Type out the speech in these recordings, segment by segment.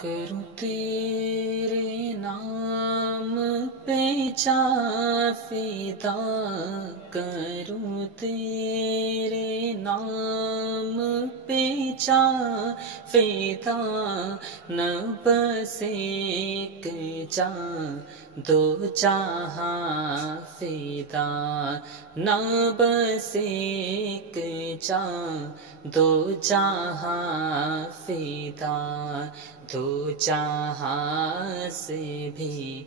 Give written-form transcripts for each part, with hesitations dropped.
کروں تیرے نام پہ جا فدا، کروں تیرے نام پہ جا فدا، نہ بس ایک جاں دو جہاں فدا، نہ بس ایک جاں دو جہاں فدا، دو جہاں سے بھی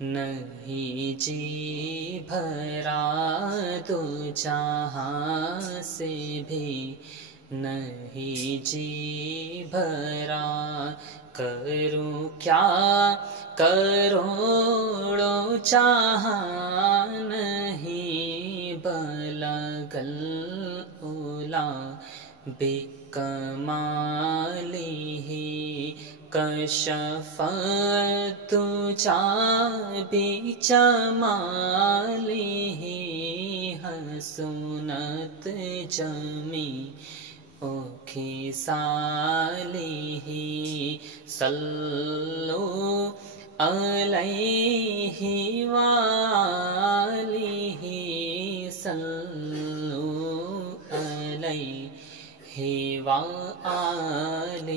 نہیں جی بھرا، دو جہاں سے بھی نہیں جی بھرا، کروں کیا کروڑوں جہاں نہیں بلغل اولا بکمالہ، کشف الدجیٰ بجمالہ، حسنت جمیع خصالہ، صلوا علیہ وآلہ، صلوا علیہ وآلہ۔